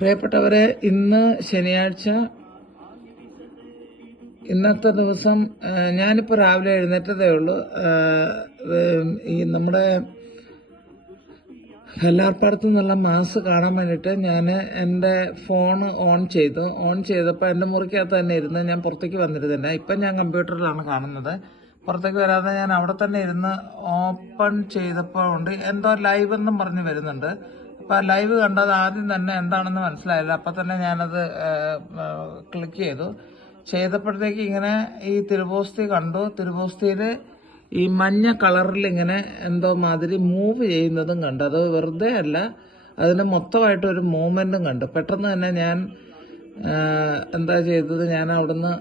പ്രിയപ്പെട്ടവരെ ഇന്ന് ശനിയാഴ്ച ഇന്നത്തെ ദിവസം ഞാനിപ്പോൾ രാവിലെ എഴുന്നേറ്റതേ ഉള്ളൂ. ഈ നമ്മുടെ കല്ലാർപ്പാടത്തു നിന്നുള്ള മാസ് കാണാൻ വേണ്ടിയിട്ട് ഞാൻ എന്റെ ഫോൺ ഓൺ ചെയ്തു. ഓൺ ചെയ്തപ്പോൾ എന്റെ മുറിക്കകത്ത് തന്നെ ഇരുന്ന് ഞാൻ പുറത്തേക്ക് വന്നിരുന്നില്ല. ഇപ്പം ഞാൻ കമ്പ്യൂട്ടറിലാണ് കാണുന്നത്. പുറത്തേക്ക് വരാതെ ഞാൻ അവിടെ തന്നെ ഇരുന്ന് ഓപ്പൺ ചെയ്തപ്പോൾ ഉണ്ട്. എന്തോ ലൈവ് എന്നും പറഞ്ഞ് വരുന്നുണ്ട്. ആ ലൈവ് കണ്ടത് ആദ്യം തന്നെ എന്താണെന്ന് മനസ്സിലായില്ല അപ്പം തന്നെ ഞാനത് ക്ലിക്ക് ചെയ്തു. ചെയ്തപ്പോഴത്തേക്ക് ഇങ്ങനെ ഈ തിരുവോസ്തി കണ്ടു. തിരുവോസ്തിയിൽ ഈ മഞ്ഞ കളറിൽ ഇങ്ങനെ എന്തോ മാതിരി മൂവ് ചെയ്യുന്നതും കണ്ടു. അത് വെറുതെ അല്ല അതിന് മൊത്തമായിട്ട് ഒരു മൂവ്മെന്റും കണ്ടു. പെട്ടെന്ന് തന്നെ ഞാൻ എന്താ ചെയ്തത്? ഞാൻ അവിടുന്ന്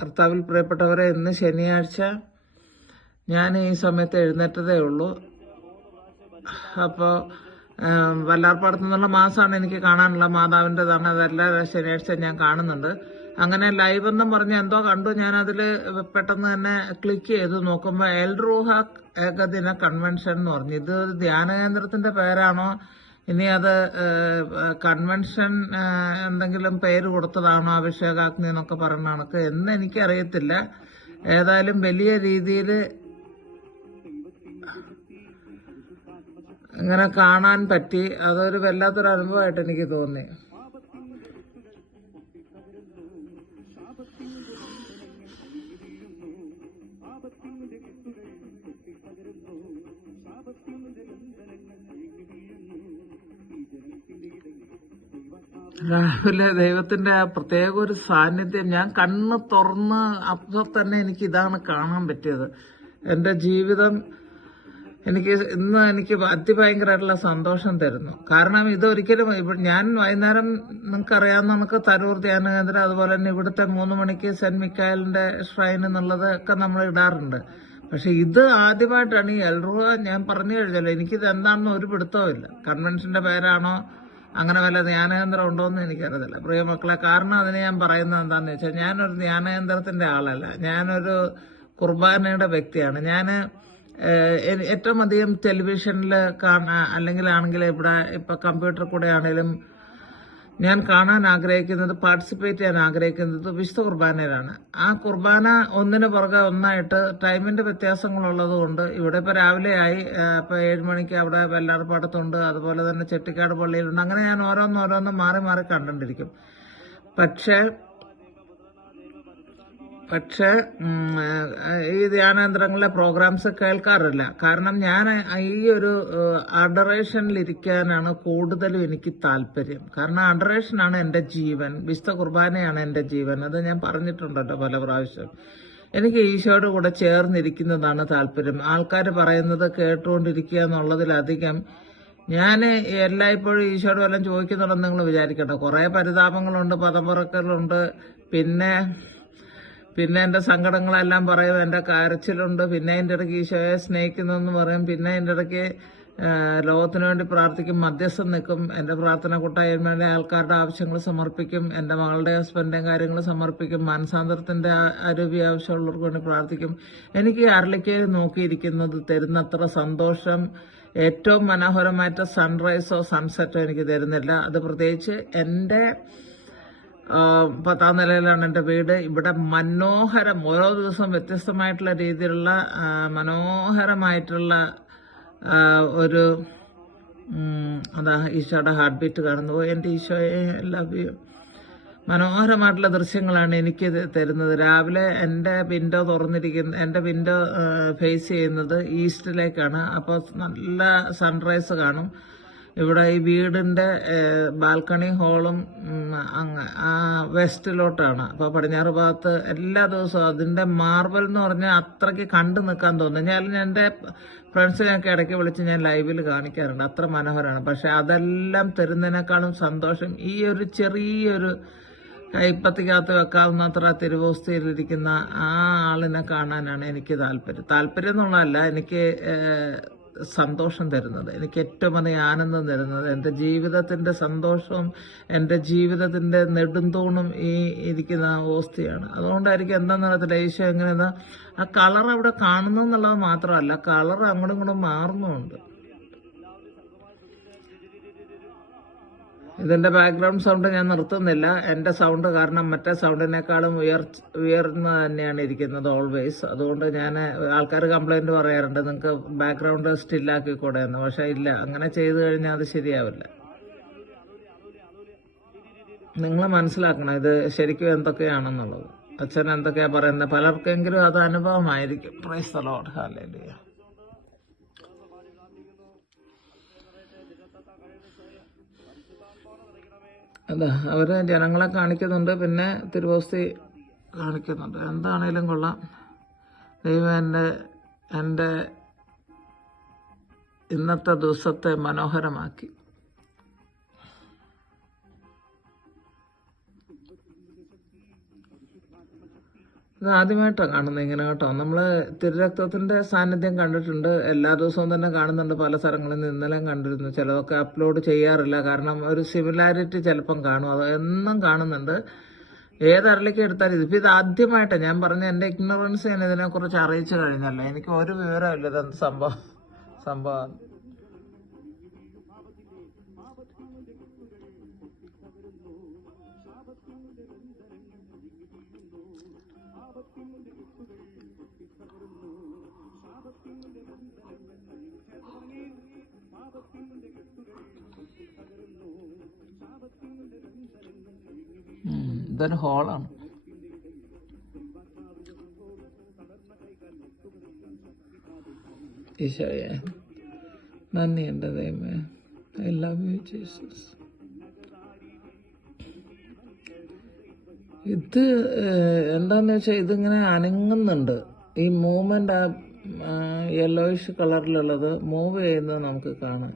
കർത്താവിൽ പ്രിയപ്പെട്ടവരെ ഇന്ന് ശനിയാഴ്ച ഞാൻ ഈ സമയത്ത് എഴുന്നേറ്റതേ ഉള്ളൂ. അപ്പോൾ വല്ലാർപ്പാടത്തു നിന്നുള്ള മാസമാണ് എനിക്ക് കാണാനുള്ള മാതാവിന്റെതാണ്. അതെല്ലാ ശനിയാഴ്ച ഞാൻ കാണുന്നുണ്ട്. അങ്ങനെ ലൈവ് എന്നും പറഞ്ഞ് എന്തോ കണ്ടു. ഞാൻ അതിൽ പെട്ടെന്ന് തന്നെ ക്ലിക്ക് ചെയ്ത്. നോക്കുമ്പോൾ എൽ റൂഹ ഏകദിന കൺവെൻഷൻ എന്ന് പറഞ്ഞു. ഇത് ധ്യാന കേന്ദ്രത്തിന്റെ പേരാണോ? ഇനി അത് കൺവെൻഷൻ എന്തെങ്കിലും പേര് കൊടുത്തതാണോ അഭിഷേകാഗ്നി എന്നൊക്കെ പറഞ്ഞ കണക്ക് എന്ന് എനിക്കറിയത്തില്ല. ഏതായാലും വലിയ രീതിയിൽ ഇങ്ങനെ കാണാൻ പറ്റി. അതൊരു വല്ലാത്തൊരു അനുഭവമായിട്ട് എനിക്ക് തോന്നി. രാവിലെ ദൈവത്തിന്റെ ആ പ്രത്യേക ഒരു സാന്നിധ്യം. ഞാൻ കണ്ണ് തുറന്ന് അപ്പോൾ തന്നെ എനിക്ക് ഇതാണ് കാണാൻ പറ്റിയത്. എന്റെ ജീവിതം എനിക്ക് ഇന്ന് എനിക്ക് അതിഭയങ്കരമായിട്ടുള്ള സന്തോഷം തരുന്നു. കാരണം ഇതൊരിക്കലും ഇവ- ഞാൻ വൈകുന്നേരം നിങ്ങൾക്ക് അറിയാവുന്ന നമുക്ക് തരൂർ ധ്യാന കേന്ദ്രം അതുപോലെ തന്നെ ഇവിടുത്തെ മൂന്ന് മണിക്ക് സെന്റ് മിക്കായലിന്റെ ഷ്രൈൻ എന്നുള്ളത് ഒക്കെ നമ്മൾ ഇടാറുണ്ട്. പക്ഷെ ഇത് ആദ്യമായിട്ടാണ് ഈ എൽറുവ ഞാൻ പറഞ്ഞു കഴിഞ്ഞല്ലോ എനിക്കിത് എന്താണെന്ന് ഒരു പിടുത്തവും കൺവെൻഷന്റെ പേരാണോ അങ്ങനെ വല്ല ധ്യാനകേന്ദ്രം ഉണ്ടോ എന്ന് എനിക്കറിയത്തില്ല. പ്രിയ മക്കളെ കാരണം അതിന് ഞാൻ പറയുന്നത് എന്താണെന്ന് വെച്ചാൽ ഞാനൊരു ധ്യാനകേന്ദ്രത്തിന്റെ ആളല്ല. ഞാനൊരു കുർബാനയുടെ വ്യക്തിയാണ്. ഞാൻ ഏറ്റവും അധികം ടെലിവിഷനിൽ കാണാ അല്ലെങ്കിൽ ആണെങ്കിൽ ഇവിടെ ഇപ്പൊ കമ്പ്യൂട്ടർ കൂടെ ആണെങ്കിലും ഞാൻ കാണാൻ ആഗ്രഹിക്കുന്നത് പാർട്ടിസിപ്പേറ്റ് ചെയ്യാൻ ആഗ്രഹിക്കുന്നത് വിശുദ്ധ കുർബാനയിലാണ്. ആ കുർബാന ഒന്നിന് പുറകെ ഒന്നായിട്ട് ടൈമിന്റെ വ്യത്യാസങ്ങളുള്ളത് കൊണ്ട് ഇവിടെ ഇപ്പൊ രാവിലെ ആയി ആ, ഇപ്പൊ ഏഴ് മണിക്ക് അവിടെ വെല്ലാർപ്പാടത്തുണ്ട് അതുപോലെ തന്നെ ചെട്ടിക്കാട് പള്ളിയിലുണ്ട്. അങ്ങനെ ഞാൻ ഓരോന്ന് ഓരോന്ന് മാറി മാറി കണ്ടിരിക്കും പക്ഷേ പക്ഷേ ഈ ധ്യാനേന്ദ്രങ്ങളിലെ പ്രോഗ്രാംസ് കേൾക്കാറില്ല. കാരണം ഞാൻ ഈ ഒരു അഡറേഷനിൽ ഇരിക്കാനാണ് കൂടുതലും എനിക്ക് താല്പര്യം. കാരണം അഡറേഷനാണ് എന്റെ ജീവൻ. വിശുദ്ധ കുർബാനയാണ് എന്റെ ജീവൻ. അത് ഞാൻ പറഞ്ഞിട്ടുണ്ടല്ലോ പല പ്രാവശ്യം. എനിക്ക് ഈശോയുടെ കൂടെ ചേർന്നിരിക്കുന്നതാണ് താല്പര്യം. ആൾക്കാർ പറയുന്നത് കേട്ടുകൊണ്ടിരിക്കുക എന്നുള്ളതിലധികം ഞാൻ എല്ലായ്പ്പോഴും ഈശോയോട് വല്ലതും ചോദിക്കുന്നുണ്ടെന്ന് നിങ്ങൾ വിചാരിക്കട്ടെ കുറേ പരിതാപങ്ങളുണ്ട് പദമുറക്കലുണ്ട്. പിന്നെ പിന്നെ എന്റെ സങ്കടങ്ങളെല്ലാം പറയും എന്റെ കരച്ചിലുണ്ട് പിന്നെ എന്റെ ഇടയ്ക്ക് ഈശോയെ സ്നേഹിക്കുന്നു പറയും പിന്നെ എന്റെ ഇടയ്ക്ക് ലോകത്തിന് വേണ്ടി പ്രാർത്ഥിക്കും മധ്യസ്ഥം നിൽക്കും എന്റെ പ്രാർത്ഥന കൂട്ടായ്മയുടെ ആൾക്കാരുടെ ആവശ്യങ്ങൾ സമർപ്പിക്കും എന്റെ മകളുടെ ഹസ്ബൻഡിന്റെ കാര്യങ്ങൾ സമർപ്പിക്കും മാനസാന്തരത്തിന്റെ ആരോഗ്യ ആവശ്യമുള്ളവർക്ക് വേണ്ടി പ്രാർത്ഥിക്കും. എനിക്ക് അരളിക്ക് നോക്കിയിരിക്കുന്നത് തരുന്നത്ര സന്തോഷം ഏറ്റവും മനോഹരമായിട്ട് സൺറൈസോ സൺസെറ്റോ എനിക്ക് തരുന്നില്ല. അത് പ്രത്യേകിച്ച് എന്റെ പത്താം നിലയിലാണ് എന്റെ വീട്. ഇവിടെ മനോഹരം ഓരോ ദിവസവും വ്യത്യസ്തമായിട്ടുള്ള രീതിയിലുള്ള മനോഹരമായിട്ടുള്ള ഒരു അതാ ഈശോയുടെ ഹാർട്ട് ബീറ്റ് കാണുന്നു എന്റെ ഈശോയെ ലവ് യു മനോഹരമായിട്ടുള്ള ദൃശ്യങ്ങളാണ് എനിക്ക് തരുന്നത്. രാവിലെ എന്റെ വിൻഡോ തുറന്നിരിക്കുന്ന എന്റെ വിൻഡോ ഫേസ് ചെയ്യുന്നത് ഈസ്റ്റിലേക്കാണ് അപ്പോൾ നല്ല സൺറൈസ് കാണും. ഇവിടെ ഈ വീടിന്റെ ബാൽക്കണി ഹോളും വെസ്റ്റിലോട്ടാണ്. അപ്പോൾ പടിഞ്ഞാറ് ഭാഗത്ത് എല്ലാ ദിവസവും അതിന്റെ മാർബൽ എന്ന് പറഞ്ഞാൽ അത്രയ്ക്ക് കണ്ടു നിൽക്കാൻ തോന്നുന്നു. ഞാൻ എന്റെ ഫ്രണ്ട്സിനെയൊക്കെ ഇടയ്ക്ക് വിളിച്ച് ഞാൻ ലൈവിൽ കാണിക്കാറുണ്ട്. അത്ര മനോഹരമാണ്. പക്ഷെ അതെല്ലാം തരുന്നതിനേക്കാളും സന്തോഷം ഈ ഒരു ചെറിയൊരു കൈപ്പത്തിക്കകത്ത് വെക്കാവുന്ന അത്ര തിരുവോസ്തിയിലിരിക്കുന്ന ആ ആളിനെ കാണാനാണ് എനിക്ക് താല്പര്യം. താല്പര്യം എന്നുള്ളതല്ല എനിക്ക് സന്തോഷം തരുന്നത്. എനിക്ക് ഏറ്റവും അധികം ആനന്ദം തരുന്നത്. എന്റെ ജീവിതത്തിന്റെ സന്തോഷവും എന്റെ ജീവിതത്തിന്റെ നെടുന്തൂണും ഈ ഇരിക്കുന്ന ഓസ്തിയാണ്. അതുകൊണ്ടായിരിക്കും എന്താണെന്ന് അറിയത്തില്ല. ഈശോ എങ്ങനെയെന്നാൽ ആ കളർ അവിടെ കാണുന്നു എന്നുള്ളത് മാത്രമല്ല കളർ അങ്ങോട്ടും ഇങ്ങോട്ടും മാറുന്നുമുണ്ട്. ഇതിന്റെ ബാക്ക്ഗ്രൗണ്ട് സൗണ്ട് ഞാൻ നിർത്തുന്നില്ല. എന്റെ സൗണ്ട് കാരണം മറ്റേ സൗണ്ടിനേക്കാളും ഉയർ ഉയർന്ന് തന്നെയാണ് ഇരിക്കുന്നത് ഓൾവേസ് അതുകൊണ്ട് ഞാൻ ആൾക്കാർ കംപ്ലൈന്റ് പറയാറുണ്ട് നിങ്ങൾക്ക് ബാക്ക്ഗ്രൗണ്ട് സ്റ്റില്ലാക്കിക്കൂടെ എന്ന് പക്ഷെ ഇല്ല അങ്ങനെ ചെയ്തു കഴിഞ്ഞാൽ അത് ശരിയാവില്ല. നിങ്ങൾ മനസ്സിലാക്കണം ഇത് ശരിക്കും എന്തൊക്കെയാണെന്നുള്ളത്. അച്ഛൻ എന്തൊക്കെയാ പറയുന്നത്? പലർക്കെങ്കിലും അത് അനുഭവമായിരിക്കും. Praise the Lord Lord hallelujah അവർ ജനങ്ങളെ കാണിക്കുന്നുണ്ട് പിന്നെ തിരുവോസ്തി കാണിക്കുന്നുണ്ട്. എന്താണേലും കൊള്ളാം. ദൈവം എന്റെ എന്റെ ഇന്നത്തെ ദിവസത്തെ മനോഹരമാക്കി. ഇത് ആദ്യമായിട്ടാണ് കാണുന്നത് ഇങ്ങനെ കേട്ടോ. നമ്മൾ തിരുരക്തത്തിന്റെ സാന്നിധ്യം കണ്ടിട്ടുണ്ട്. എല്ലാ ദിവസവും തന്നെ കാണുന്നുണ്ട് പല സ്ഥലങ്ങളിൽ നിന്ന് ഇന്നലെയും കണ്ടിരുന്നു. ചിലതൊക്കെ അപ്ലോഡ് ചെയ്യാറില്ല. കാരണം ഒരു സിമിലാരിറ്റി ചിലപ്പം കാണും. അത് എന്നും കാണുന്നുണ്ട്. ഏത് അരളിക്ക് എടുത്താലും ഇതിപ്പോൾ ഇത് ആദ്യമായിട്ടാണ് ഞാൻ പറഞ്ഞ എന്റെ ഇഗ്നോറൻസ് ഞാൻ ഇതിനെക്കുറിച്ച് അറിയിച്ചു കഴിഞ്ഞല്ലോ. എനിക്ക് ഒരു വിവരമില്ല ഇതെന്ത് സംഭവം? സംഭവം? ഇതൊരു ഹോളാണ്. നന്ദി എന്റെ ദൈവമേ. ഐ ലവ് യു ജീസസ് ഇത് എന്താന്ന് വെച്ചാൽ ഇതിങ്ങനെ അനങ്ങുന്നുണ്ട്. ഈ മൂവ്മെന്റ് ആ യെല്ലോയിഷ് കളറിലുള്ളത് മൂവ് ചെയ്യുന്നത് നമുക്ക് കാണാം.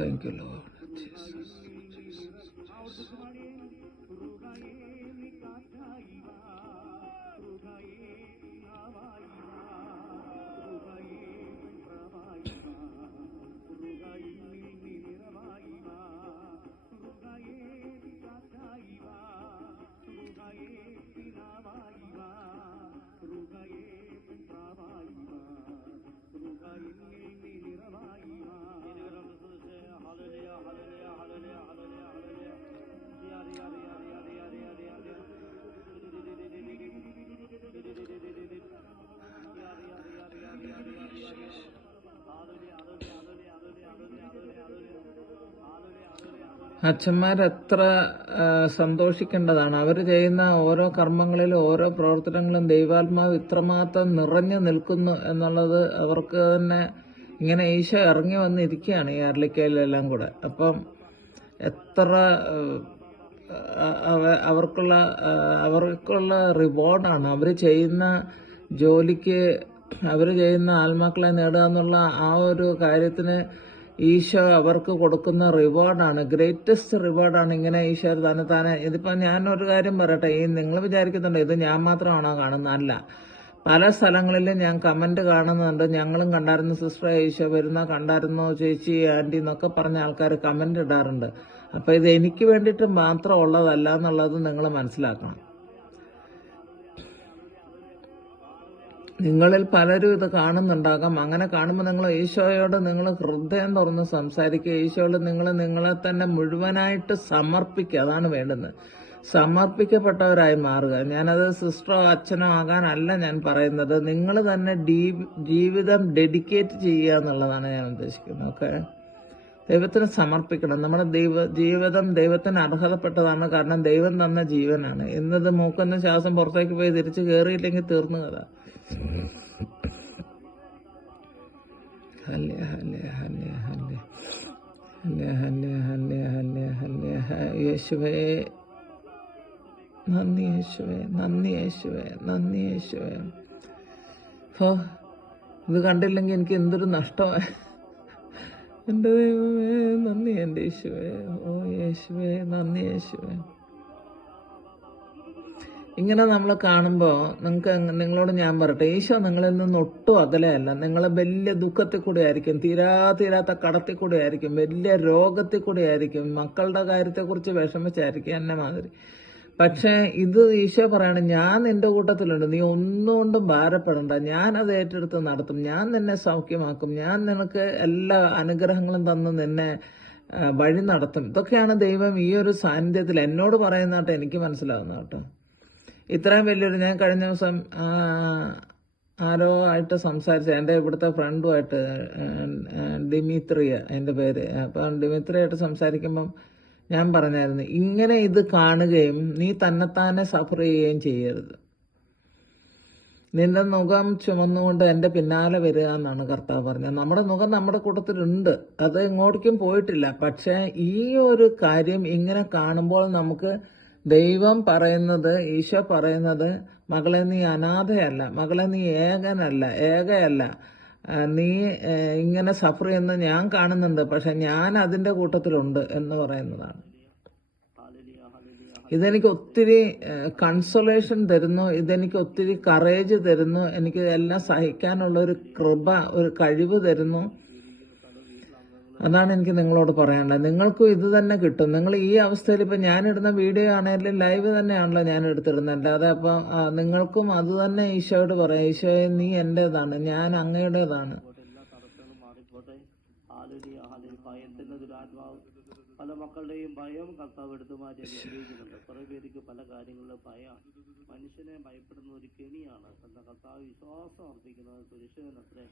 താങ്ക് യു ലോഡ് അച്ഛന്മാരെത്ര സന്തോഷിക്കേണ്ടതാണ്? അവർ ചെയ്യുന്ന ഓരോ കർമ്മങ്ങളിലും ഓരോ പ്രവർത്തനങ്ങളും ദൈവാത്മാവ് ഇത്രമാത്രം നിറഞ്ഞു നിൽക്കുന്നു എന്നുള്ളത് അവർക്ക് തന്നെ ഇങ്ങനെ ഈശോ ഇറങ്ങി വന്നിരിക്കുകയാണ് ഈ അരളിക്കയിലെല്ലാം കൂടെ. അപ്പം എത്ര അവർക്കുള്ള അവർക്കുള്ള റിവാർഡാണ്. അവർ ചെയ്യുന്ന ജോലിക്ക് അവർ ചെയ്യുന്ന ആത്മാക്കളെ നേടുക എന്നുള്ള ആ ഒരു കാര്യത്തിന് ഈശോ അവർക്ക് കൊടുക്കുന്ന റിവാർഡാണ്. ഗ്രേറ്റസ്റ്റ് റിവാർഡാണ് ഇങ്ങനെ ഈശോ തന്നെ താനെ. ഇതിപ്പോൾ ഞാനൊരു കാര്യം പറയട്ടെ. ഈ നിങ്ങൾ വിചാരിക്കുന്നുണ്ട് ഇത് ഞാൻ മാത്രമാണോ കാണുന്നത് അല്ല പല സ്ഥലങ്ങളിലും ഞാൻ കമന്റ് കാണുന്നുണ്ട്. ഞങ്ങളും കണ്ടായിരുന്നു സിസ്റ്റർ ഈശോ വരുന്ന കണ്ടായിരുന്നോ ചേച്ചി ആന്റി എന്നൊക്കെ പറഞ്ഞ ആൾക്കാർ കമന്റ് ഇടാറുണ്ട്. അപ്പോൾ ഇത് എനിക്ക് വേണ്ടിയിട്ട് മാത്രം ഉള്ളതല്ല എന്നുള്ളത് നിങ്ങൾ മനസ്സിലാക്കണം. നിങ്ങളിൽ പലരും ഇത് കാണുന്നുണ്ടാകാം. അങ്ങനെ കാണുമ്പോൾ നിങ്ങൾ ഈശോയോട് നിങ്ങൾ ഹൃദയം തുറന്ന് സംസാരിക്കുക. ഈശോയോട് നിങ്ങൾ നിങ്ങളെ തന്നെ മുഴുവനായിട്ട് സമർപ്പിക്കുക. അതാണ് വേണ്ടുന്നത്. സമർപ്പിക്കപ്പെട്ടവരായി മാറുക. ഞാനത് സിസ്റ്ററോ അച്ഛനോ ആകാനല്ല ഞാൻ പറയുന്നത്. നിങ്ങൾ തന്നെ ജീവിതം ഡെഡിക്കേറ്റ് ചെയ്യുക എന്നുള്ളതാണ് ഞാൻ ഉദ്ദേശിക്കുന്നത്. ഓക്കെ? ദൈവത്തിന് സമർപ്പിക്കണം. നമ്മുടെ ദൈവ ജീവിതം ദൈവത്തിന് അർഹതപ്പെട്ടതാണ്. കാരണം ദൈവം തന്ന ജീവനാണ്. ഇന്നത് മൂക്കുന്ന ശ്വാസം പുറത്തേക്ക് പോയി തിരിച്ച് കയറിയില്ലെങ്കിൽ തീർന്നു കഥ. ഹല്ലെ ഹല്ലെ ഹല്ലെ ഹല്ലെ ഹല്ലെ ഹല്ലെ യേശുവേ നന്ദി യേശുവേ നന്ദി യേശുവേ നന്ദി യേശുവേ. ഹോ ഇത് കണ്ടില്ലെങ്കിൽ എനിക്ക് എന്തൊരു നഷ്ടമായി എന്റെ ദൈവമേ നന്ദി എന്റെ യേശുവേ. ഓ യേശുവേ നന്ദി യേശുവേ. ഇങ്ങനെ നമ്മൾ കാണുമ്പോൾ നിങ്ങൾക്ക് നിങ്ങളോട് ഞാൻ പറയട്ടെ ഈശോ നിങ്ങളിൽ നിന്ന് ഒട്ടും അകലെയല്ല. നിങ്ങൾ വലിയ ദുഃഖത്തിൽ കൂടെ ആയിരിക്കും തീരാ തീരാത്ത കടത്തിൽ കൂടെ ആയിരിക്കും വലിയ രോഗത്തിൽ കൂടെ ആയിരിക്കും മക്കളുടെ കാര്യത്തെക്കുറിച്ച് വിഷമിച്ചായിരിക്കും എന്നെ മാതിരി. പക്ഷേ ഇത് ഈശോ പറയാണ് ഞാൻ നിന്റെ കൂട്ടത്തിലുണ്ട് നീ ഒന്നുകൊണ്ടും ഭാരപ്പെടണ്ട. ഞാൻ അത് ഏറ്റെടുത്ത് നടത്തും ഞാൻ നിന്നെ സൗഖ്യമാക്കും ഞാൻ നിനക്ക് എല്ലാ അനുഗ്രഹങ്ങളും തന്ന് നിന്നെ വഴി നടത്തും. ഇതൊക്കെയാണ് ദൈവം ഈ ഒരു സാന്നിധ്യത്തിൽ എന്നോട് പറയുന്നതായിട്ട് എനിക്ക് മനസ്സിലാകുന്നത് കേട്ടോ. ഇത്രയും വലിയൊരു ഞാൻ കഴിഞ്ഞ ദിവസം ആരോ ആയിട്ട് സംസാരിച്ച എന്റെ ഇവിടുത്തെ ഫ്രണ്ടുമായിട്ട് ഡിമിത്രിയ എന്റെ പേര്. അപ്പം ഡിമിത്രിയായിട്ട് സംസാരിക്കുമ്പം ഞാൻ പറഞ്ഞായിരുന്നു ഇങ്ങനെ ഇത് കാണുകയും നീ തന്നെത്താനെ സഫർ ചെയ്യുകയും ചെയ്യരുത്. നിന്റെ മുഖം ചുമന്നുകൊണ്ട് എന്റെ പിന്നാലെ വരിക എന്നാണ് കർത്താവ് പറഞ്ഞത്. നമ്മുടെ മുഖം നമ്മുടെ കൂട്ടത്തിലുണ്ട്. അത് എങ്ങോട്ടേക്കും പോയിട്ടില്ല. പക്ഷേ ഈ ഒരു കാര്യം ഇങ്ങനെ കാണുമ്പോൾ നമുക്ക് ദൈവം പറയുന്നത് ഈശോ പറയുന്നത് മകളെ നീ അനാഥയല്ല മകളെ നീ ഏകനല്ല ഏകയല്ല. നീ ഇങ്ങനെ സഫർ ചെയ്യുന്ന ഞാൻ കാണുന്നുണ്ട് പക്ഷെ ഞാൻ അതിന്റെ കൂട്ടത്തിലുണ്ട് എന്ന് പറയുന്നതാണ്. ഇതെനിക്ക് ഒത്തിരി കൺസൊലേഷൻ തരുന്നു ഇതെനിക്ക് ഒത്തിരി കറേജ് തരുന്നു എനിക്ക് എല്ലാം സഹിക്കാനുള്ള ഒരു കൃപ ഒരു കഴിവ് തരുന്നു. അതാണ് എനിക്ക് നിങ്ങളോട് പറയാനുള്ളത്. നിങ്ങൾക്കും ഇത് തന്നെ കിട്ടും. നിങ്ങൾ ഈ അവസ്ഥയിൽ ഇപ്പം ഞാനിടുന്ന വീഡിയോ ആണെങ്കിലും ലൈവ് തന്നെയാണല്ലോ ഞാൻ എടുത്തിടുന്നത് അല്ലാതെ അപ്പം നിങ്ങൾക്കും അത് തന്നെ ഈശോയോട് പറയാം. ഈശോയെ നീ എന്റെതാണ് ഞാൻ അങ്ങയുടേതാണ്. പല മക്കളുടെയും ഭയം കർത്താവ് എടുത്തു മാറ്റി അനുഗ്രഹിക്കുന്നുണ്ട്. കുറെ പേർക്ക് പല കാര്യങ്ങളിലും ഭയം. മനുഷ്യനെ ഭയപ്പെടുന്ന ഒരു കെണിയാണ്. എന്ന കർത്താവ് വിശ്വാസം അർപ്പിക്കുന്നത് സുരക്ഷിതനത്രേ.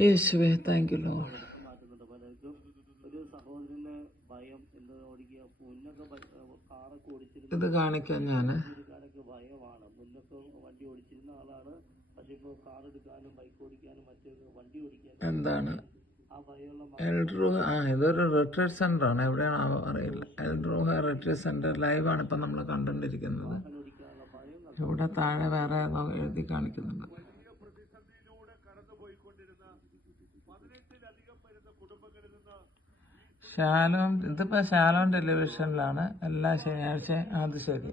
യേശുവേ താങ്ക് യു ലോ എടുത്തു മാറ്റുന്നുണ്ട് പലർക്കും ഒരു സഹോദരന് ഭയം എന്ന് ഓടിക്കുക മുന്നൊക്കെ ബ- കാറൊക്കെ ഇത് കാണിക്കാൻ ഞാൻ എന്താണ്? എൽഡ്രൂഹ ആ ഇതൊരു റിട്രീറ്റ് സെന്റർ ആണ്. എവിടെയാണോ അറിയില്ല. എൽഡ്രൂഹ റിട്രീറ്റ് സെന്റർ ലൈവാണ് ഇപ്പം നമ്മൾ കണ്ടുകൊണ്ടിരിക്കുന്നത്. ഇവിടെ താഴെ വേറെ എഴുതി കാണിക്കുന്നുണ്ട്. ശാലോം ഇതിപ്പോൾ ശാലോം ടെലിവിഷനിലാണ് എല്ലാ ശനിയാഴ്ചയും അത് ശരി.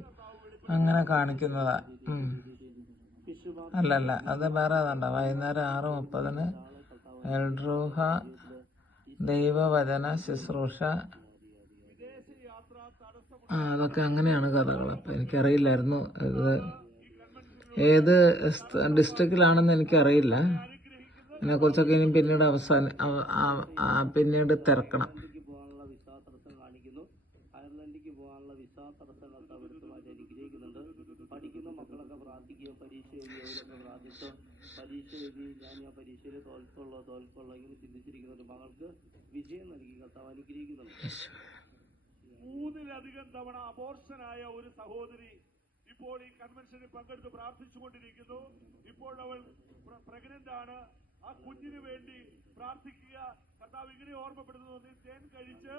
അങ്ങനെ കാണിക്കുന്നതാ. അല്ലല്ല അത് വേറെ അതണ്ട വൈകുന്നേരം ആറ് മുപ്പതിന് എൽഡ്രൂഹ ദൈവവചന ശുശ്രൂഷ. ആ അതൊക്കെ അങ്ങനെയാണ് കഥകൾ അപ്പം എനിക്കറിയില്ലായിരുന്നു ഇത്. ഏത് ഡിസ്ട്രിക്റ്റിലാണെന്ന് എനിക്കറിയില്ല. അതിനെക്കുറിച്ചൊക്കെ ഇനി പിന്നീട് അവസാനം പിന്നീട് തിരക്കണം. പ്രാർത്ഥിച്ചു പരീക്ഷ എഴുതി ഞാൻ ആ പരീക്ഷയിൽ തോൽക്കുള്ളോ തോൽക്കുള്ളോ ഇങ്ങനെ ചിന്തിച്ചിരിക്കുന്ന ഒരു മകൾക്ക് വിജയം നൽകി കർത്താവ് അനുഗ്രഹിക്കുന്നുണ്ട്. മൂന്നിലധികം തവണ അബോർഷനായ ഒരു സഹോദരി ഇപ്പോൾ ഈ കൺവെൻഷനിൽ പങ്കെടുത്ത് പ്രാർത്ഥിച്ചുകൊണ്ടിരിക്കുന്നു. ഇപ്പോൾ അവൾ പ്രഗ്നന്റ് ആണ്. ആ കുഞ്ഞിന് വേണ്ടി പ്രാർത്ഥിക്കുക. കർത്താവ് ഇങ്ങനെ ഓർമ്മപ്പെടുന്നു നീ തേൻ കഴിച്ച്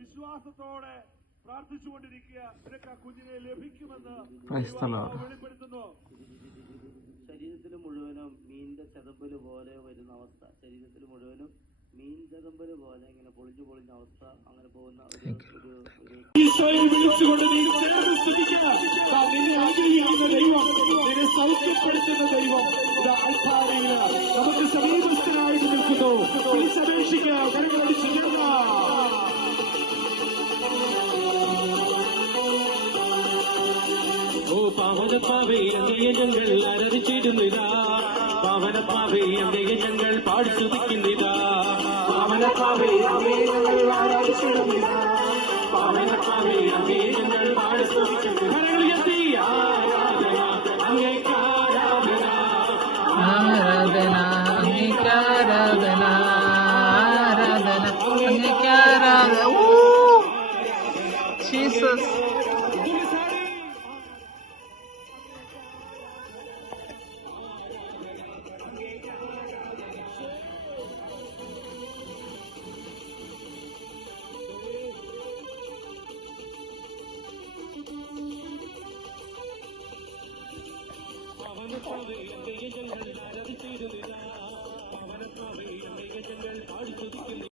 വിശ്വാസത്തോടെ പ്രാർത്ഥിച്ചുകൊണ്ടിരിക്കുക. നിനക്ക് ആ കുഞ്ഞിനെ ലഭിക്കുമെന്ന് Praise the Lord. ദൈവം വെളിപ്പെടുത്തുന്നു ശരീരത്തിൽ മുഴുവനും ചെതമ്പൽ പോലെ വരുന്ന അവസ്ഥ. ശരീരത്തിൽ മുഴുവനും മീൻ ചെതമ്പൽ പോലെ ഇങ്ങനെ പൊളിഞ്ഞു പൊളിഞ്ഞ അവസ്ഥ അങ്ങനെ പോകുന്ന ഒരു ഈശോയെ വിളിച്ചുകൊണ്ട് നീ നിന്നെ അനുഗ്രഹിക്കുന്ന ദൈവം നിന്നെ സൗഖ്യപ്പെടുത്തുന്ന ദൈവം നമുക്ക് സമീപസ്ഥനായിട്ട് നിൽക്കുന്നു. വിളിച്ചപേക്ഷിക്കുക കരങ്ങളടിച്ച് ഓ പാവനപ്പാവേ ഞങ്ങൾ ആരാധിച്ചിടുന്നിതാ പാവനപ്പാവേ അങ്ങയെ ഞങ്ങൾ പാടി സ്തുതിക്കുന്നിതാ പാവനപ്പാവേ അങ്ങയെ ഞങ്ങൾ ആരാധിച്ചിടുന്നിതാ പാവനപ്പാവേ അങ്ങയെ ഞങ്ങൾ പാടി സ്തുതിക്കുന്നു കരകളിലെത്തി ആരാധന അങ്ങേക്ക് ആരാധന ആരാധന അങ്ങേക്കാരാധന ആരാധന അങ്ങേക്കാരാധന ജീസസ്